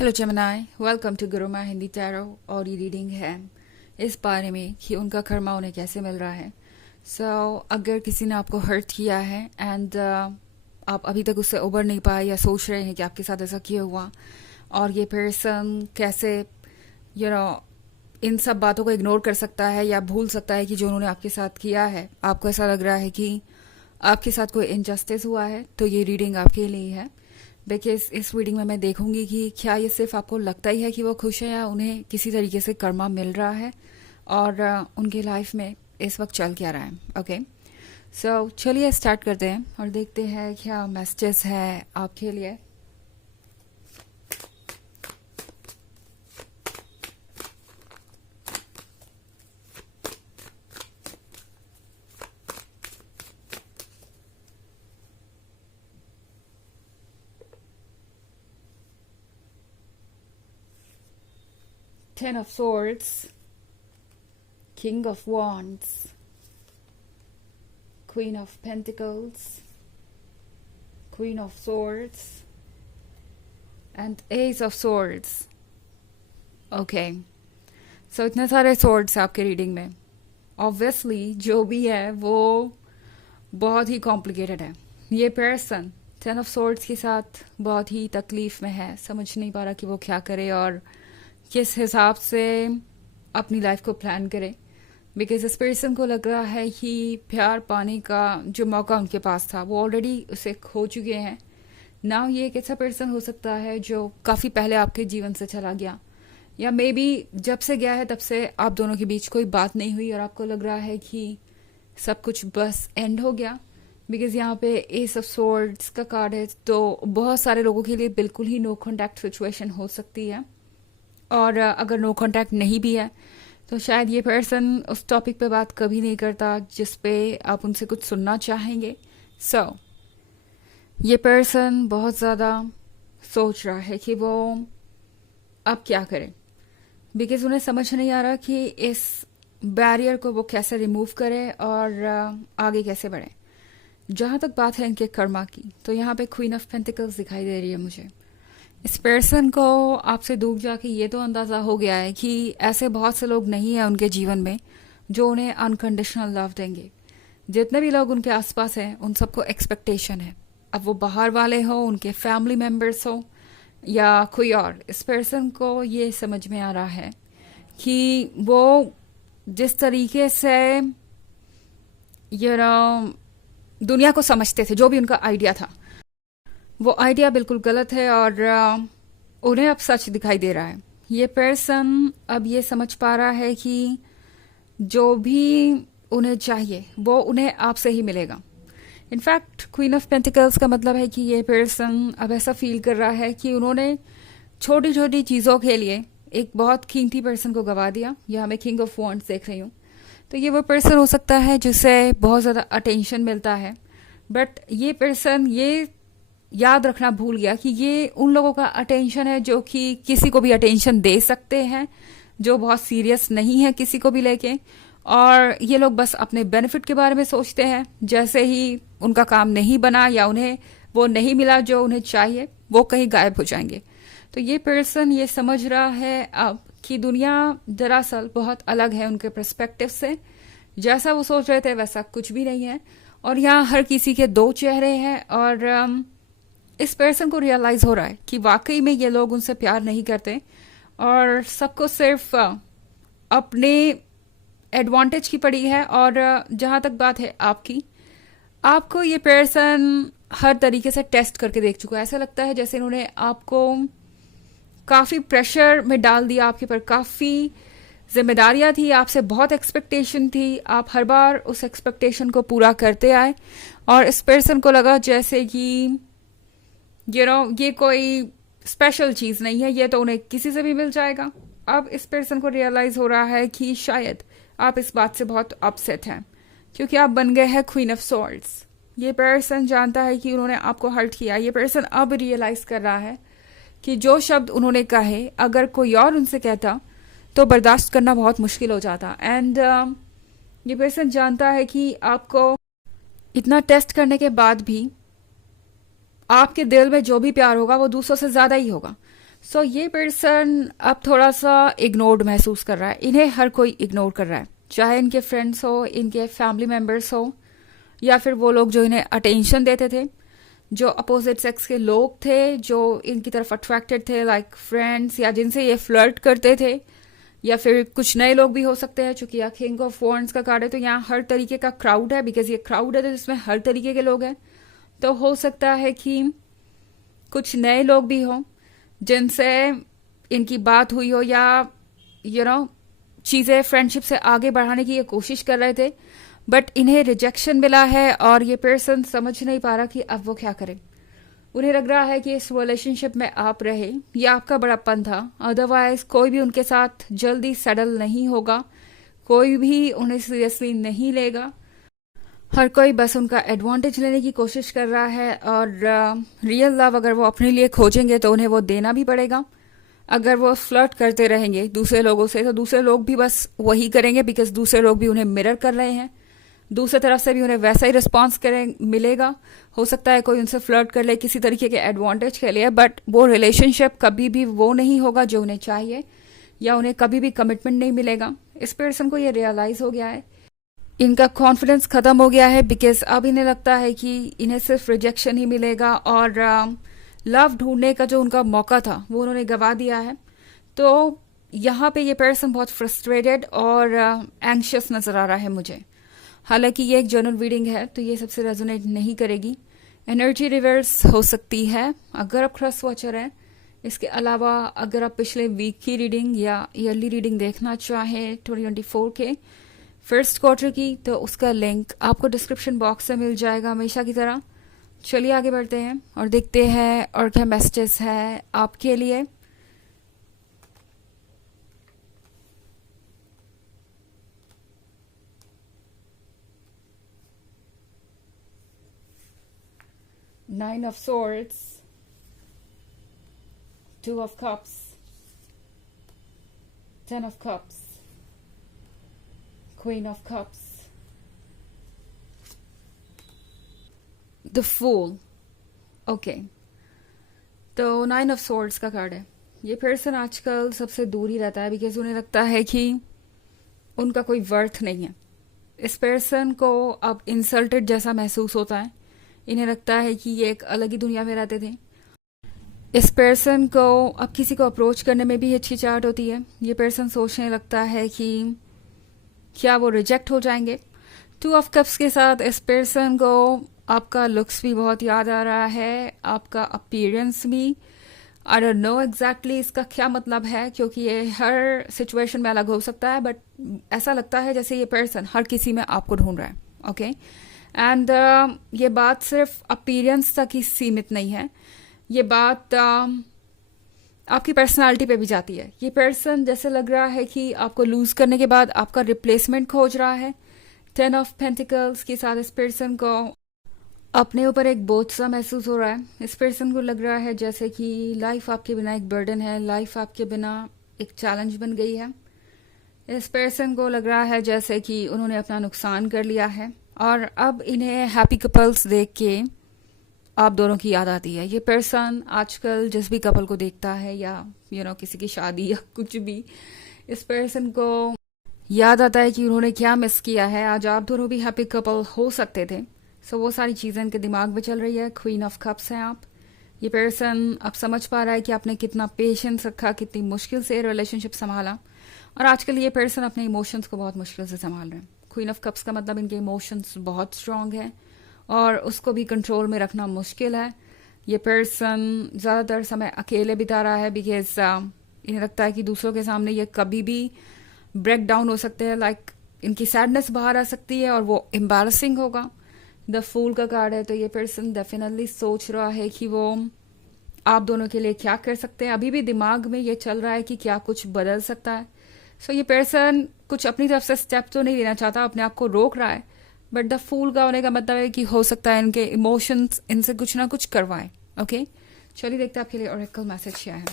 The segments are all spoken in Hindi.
Hello Gemini, welcome to Gurumaa Hindi tarot. और ये रीडिंग है इस बारे में कि उनका कर्मा उन्हें कैसे मिल रहा है। अगर किसी ने आपको हर्ट किया है एंड आप अभी तक उससे उबर नहीं पाए या सोच रहे हैं कि आपके साथ ऐसा क्यों हुआ और ये पर्सन कैसे यू नो इन सब बातों को इग्नोर कर सकता है या भूल सकता है कि जो उन्होंने आपके साथ किया है, आपको ऐसा लग रहा है कि आपके साथ कोई इनजस्टिस हुआ है, तो ये रीडिंग आपके लिए है। बिकॉज इस रीडिंग में मैं देखूंगी कि क्या ये सिर्फ आपको लगता ही है कि वो खुश है या उन्हें किसी तरीके से कर्मा मिल रहा है और उनकी लाइफ में इस वक्त चल क्या रहा है। ओके, चलिए स्टार्ट करते हैं और देखते हैं क्या मैसेजेस है आपके लिए। Ten of Swords, King of Wands, Queen of Pentacles, Queen of Swords and Ace of Swords. Okay, so इतने सारे swords आपके रीडिंग में। ऑब्वियसली जो भी है वो बहुत ही कॉम्प्लिकेटेड है। ये पर्सन टेन ऑफ swords के साथ बहुत ही तकलीफ में है, समझ नहीं पा रहा कि वो क्या करे और किस हिसाब से अपनी लाइफ को प्लान करे। बिकॉज इस पर्सन को लग रहा है कि प्यार पाने का जो मौका उनके पास था वो ऑलरेडी उसे खो चुके हैं। नाउ ये एक ऐसा पर्सन हो सकता है जो काफ़ी पहले आपके जीवन से चला गया, या मे बी जब से गया है तब से आप दोनों के बीच कोई बात नहीं हुई और आपको लग रहा है कि सब कुछ बस एंड हो गया। बिकॉज यहाँ पे एस ऑफ सोर्ड्स का कार्ड है, तो बहुत सारे लोगों के लिए बिल्कुल ही नो कॉन्टैक्ट सिचुएशन हो सकती है। और अगर नो कॉन्टैक्ट नहीं भी है तो शायद ये पर्सन उस टॉपिक पे बात कभी नहीं करता जिस पे आप उनसे कुछ सुनना चाहेंगे। ये पर्सन बहुत ज़्यादा सोच रहा है कि वो अब क्या करे, बिकॉज उन्हें समझ नहीं आ रहा कि इस बैरियर को वो कैसे रिमूव करे और आगे कैसे बढ़े। जहाँ तक बात है इनके कर्मा की, तो यहाँ पे क्वीन ऑफ पेंटिकल्स दिखाई दे रही है मुझे। इस पर्सन को आपसे दूर जाके ये तो अंदाज़ा हो गया है कि ऐसे बहुत से लोग नहीं हैं उनके जीवन में जो उन्हें अनकंडीशनल लव देंगे। जितने भी लोग उनके आसपास हैं उन सबको एक्सपेक्टेशन है, अब वो बाहर वाले हो, उनके फैमिली मेम्बर्स हो या कोई और। इस पर्सन को ये समझ में आ रहा है कि वो जिस तरीके से दुनिया को समझते थे, जो भी उनका आइडिया था, वो आइडिया बिल्कुल गलत है और उन्हें अब सच दिखाई दे रहा है। ये पर्सन अब ये समझ पा रहा है कि जो भी उन्हें चाहिए वो उन्हें आपसे ही मिलेगा। इनफैक्ट क्वीन ऑफ पेंटिकल्स का मतलब है कि ये पर्सन अब ऐसा फील कर रहा है कि उन्होंने छोटी छोटी चीज़ों के लिए एक बहुत कीमती पर्सन को गवा दिया। यहाँ मैं किंग ऑफ वॉन्ड्स देख रही हूँ, तो ये वो पर्सन हो सकता है जिसे बहुत ज़्यादा अटेंशन मिलता है, बट ये पर्सन ये याद रखना भूल गया कि ये उन लोगों का अटेंशन है जो कि किसी को भी अटेंशन दे सकते हैं, जो बहुत सीरियस नहीं है किसी को भी लेके, और ये लोग बस अपने बेनिफिट के बारे में सोचते हैं। जैसे ही उनका काम नहीं बना या उन्हें वो नहीं मिला जो उन्हें चाहिए, वो कहीं गायब हो जाएंगे। तो ये पर्सन ये समझ रहा है अब कि दुनिया दरअसल बहुत अलग है उनके पर्सपेक्टिव से। जैसा वो सोच रहे थे वैसा कुछ भी नहीं है, और यहाँ हर किसी के दो चेहरे हैं। और इस पर्सन को रियलाइज हो रहा है कि वाकई में ये लोग उनसे प्यार नहीं करते और सबको सिर्फ अपने एडवांटेज की पड़ी है। और जहाँ तक बात है आपकी, आपको ये पर्सन हर तरीके से टेस्ट करके देख चुका है। ऐसा लगता है जैसे इन्होंने आपको काफ़ी प्रेशर में डाल दिया, आपके ऊपर काफ़ी जिम्मेदारियां थी, आपसे बहुत एक्सपेक्टेशन थी, आप हर बार उस एक्सपेक्टेशन को पूरा करते आए और इस पर्सन को लगा जैसे कि ये कोई स्पेशल चीज़ नहीं है, ये तो उन्हें किसी से भी मिल जाएगा। अब इस पर्सन को रियलाइज हो रहा है कि शायद आप इस बात से बहुत अपसेट हैं क्योंकि आप बन गए हैं क्वीन ऑफ सॉर्ड्स। ये पर्सन जानता है कि उन्होंने आपको हर्ट किया। ये पर्सन अब रियलाइज कर रहा है कि जो शब्द उन्होंने कहे अगर कोई और उनसे कहता तो बर्दाश्त करना बहुत मुश्किल हो जाता। एंड ये पर्सन जानता है कि आपको इतना टेस्ट करने के बाद भी आपके दिल में जो भी प्यार होगा वो दूसरों से ज़्यादा ही होगा। सो ये पर्सन अब थोड़ा सा इग्नोर्ड महसूस कर रहा है। इन्हें हर कोई इग्नोर कर रहा है, चाहे इनके फ्रेंड्स हो, इनके फैमिली मेंबर्स हो, या फिर वो लोग जो इन्हें अटेंशन देते थे, जो अपोजिट सेक्स के लोग थे जो इनकी तरफ अट्रैक्टेड थे, लाइक फ्रेंड्स, या जिनसे ये फ्लर्ट करते थे, या फिर कुछ नए लोग भी हो सकते हैं। चूंकि यहाँ किंग ऑफ वॉन्ड्स का कार्ड है तो यहाँ हर तरीके का क्राउड है, बिकॉज ये क्राउड है तो जिसमें हर तरीके के लोग हैं। तो हो सकता है कि कुछ नए लोग भी हों जिनसे इनकी बात हुई हो, या चीज़ें फ्रेंडशिप से आगे बढ़ाने की ये कोशिश कर रहे थे, बट इन्हें रिजेक्शन मिला है और ये पर्सन समझ नहीं पा रहा कि अब वो क्या करे। उन्हें लग रहा है कि इस रिलेशनशिप में आप रहे, ये आपका बड़ापन था, अदरवाइज कोई भी उनके साथ जल्दी सेटल नहीं होगा, कोई भी उन्हें सीरियसली नहीं लेगा। हर कोई बस उनका एडवांटेज लेने की कोशिश कर रहा है, और रियल लव अगर वो अपने लिए खोजेंगे तो उन्हें वो देना भी पड़ेगा। अगर वो फ्लर्ट करते रहेंगे दूसरे लोगों से तो दूसरे लोग भी बस वही करेंगे, बिकॉज दूसरे लोग भी उन्हें मिरर कर रहे हैं, दूसरी तरफ से भी उन्हें वैसा ही रिस्पॉन्स करें मिलेगा। हो सकता है कोई उनसे फ्लर्ट कर ले किसी तरीके के एडवांटेज के लिए, बट वो रिलेशनशिप कभी भी वो नहीं होगा जो उन्हें चाहिए, या उन्हें कभी भी कमिटमेंट नहीं मिलेगा। इस पर्सन को ये रियलाइज हो गया है, इनका कॉन्फिडेंस खत्म हो गया है, बिकॉज अब इन्हें लगता है कि इन्हें सिर्फ रिजेक्शन ही मिलेगा, और लव ढूंढने का जो उनका मौका था वो उन्होंने गवा दिया है। तो यहाँ पे ये पर्सन बहुत फ्रस्ट्रेटेड और एंग्शियस नजर आ रहा है मुझे। हालांकि ये एक जनरल रीडिंग है तो ये सबसे रेजोनेट नहीं करेगी, एनर्जी रिवर्स हो सकती है अगर आप क्रॉस वॉचर हैं। इसके अलावा अगर आप पिछले वीक की रीडिंग या ईयरली रीडिंग देखना चाहें 2024 के फर्स्ट क्वार्टर की, तो उसका लिंक आपको डिस्क्रिप्शन बॉक्स में मिल जाएगा हमेशा की तरह। चलिए आगे बढ़ते हैं और देखते हैं और क्या मैसेजेस है आपके लिए। Nine of Swords, Two of Cups, Ten of Cups, Queen of Cups, The Fool. Okay, तो नाइन ऑफ सॉर्ड्स का कार्ड है। ये पर्सन आजकल सबसे दूर ही रहता है, बिकॉज उन्हें लगता है कि उनका कोई वर्थ नहीं है। इस पर्सन को अब इंसल्टेड जैसा महसूस होता है, इन्हें लगता है कि ये एक अलग ही दुनिया में रहते थे। इस पर्सन को अब किसी को अप्रोच करने में भी हिचकिचाहट होती है। ये पर्सन सोचने लगता है कि क्या वो रिजेक्ट हो जाएंगे। टू ऑफ कप्स के साथ इस पर्सन को आपका लुक्स भी बहुत याद आ रहा है, आपका अपीयरेंस भी। आई डोंट नो एग्जैक्टली इसका क्या मतलब है, क्योंकि ये हर सिचुएशन में अलग हो सकता है, बट ऐसा लगता है जैसे ये पर्सन हर किसी में आपको ढूंढ रहा है। ओके, एंड ये बात सिर्फ अपीयरेंस तक ही सीमित नहीं है, ये बात आपकी पर्सनालिटी पे भी जाती है। ये पर्सन जैसे लग रहा है कि आपको लूज करने के बाद आपका रिप्लेसमेंट खोज रहा है। 10 ऑफ पेंटिकल्स के साथ इस पर्सन को अपने ऊपर एक बोझ सा महसूस हो रहा है। इस पर्सन को लग रहा है जैसे कि लाइफ आपके बिना एक बर्डन है, लाइफ आपके बिना एक चैलेंज बन गई है। इस पर्सन को लग रहा है जैसे कि उन्होंने अपना नुकसान कर लिया है, और अब इन्हें हैप्पी कपल्स देख के आप दोनों की याद आती है। ये पर्सन आजकल जिस भी कपल को देखता है, या किसी की शादी या कुछ भी, इस पर्सन को याद आता है कि उन्होंने क्या मिस किया है। आज आप दोनों भी हैप्पी कपल हो सकते थे। सो वो सारी चीज़ें इनके दिमाग में चल रही है। क्वीन ऑफ कप्स हैं आप। ये पर्सन अब समझ पा रहा है कि आपने कितना पेशेंस रखा, कितनी मुश्किल से रिलेशनशिप संभाला, और आजकल ये पर्सन अपने इमोशंस को बहुत मुश्किल से संभाल रहे हैं। क्वीन ऑफ कप्स का मतलब इनके इमोशंस बहुत स्ट्रांग है और उसको भी कंट्रोल में रखना मुश्किल है। ये पर्सन ज़्यादातर समय अकेले बिता रहा है, बिकॉज इन्हें लगता है कि दूसरों के सामने ये कभी भी ब्रेक डाउन हो सकते हैं, लाइक इनकी सैडनेस बाहर आ सकती है और वो एम्बैरसिंग होगा। द फूल का कार्ड है, तो ये पर्सन डेफिनेटली सोच रहा है कि वो आप दोनों के लिए क्या कर सकते हैं। अभी भी दिमाग में ये चल रहा है कि क्या कुछ बदल सकता है। सो ये पर्सन कुछ अपनी तरफ से स्टेप तो नहीं लेना चाहता, अपने आप को रोक रहा है, बट द फूल का होने का मतलब है कि हो सकता है इनके इमोशंस इनसे कुछ ना कुछ करवाए। ओके, चलिए देखते हैं आपके लिए ऑरेकल मैसेज क्या है।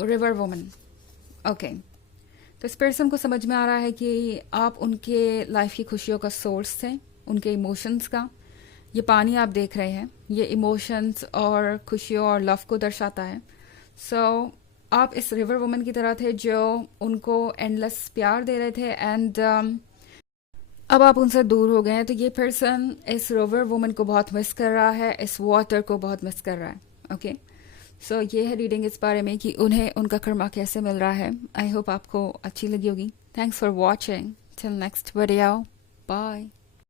River woman. ओके, तो इस पर्सन को समझ में आ रहा है कि आप उनके लाइफ की खुशियों का सोर्स थे, उनके इमोशंस का। ये पानी आप देख रहे हैं, ये इमोशंस और खुशियों और लव को दर्शाता है. सो आप इस रिवर वुमन की तरह थे जो उनको एंडलेस प्यार दे रहे थे, एंड अब आप उनसे दूर हो गए हैं. तो ये पर्सन इस रिवर वुमन को बहुत मिस कर रहा है, इस वाटर को बहुत मिस कर रहा है. ओके, सो ये है रीडिंग इस बारे में कि उन्हें उनका कर्मा कैसे मिल रहा है. आई होप आपको अच्छी लगी होगी. Thanks for watching. Till next video. Bye.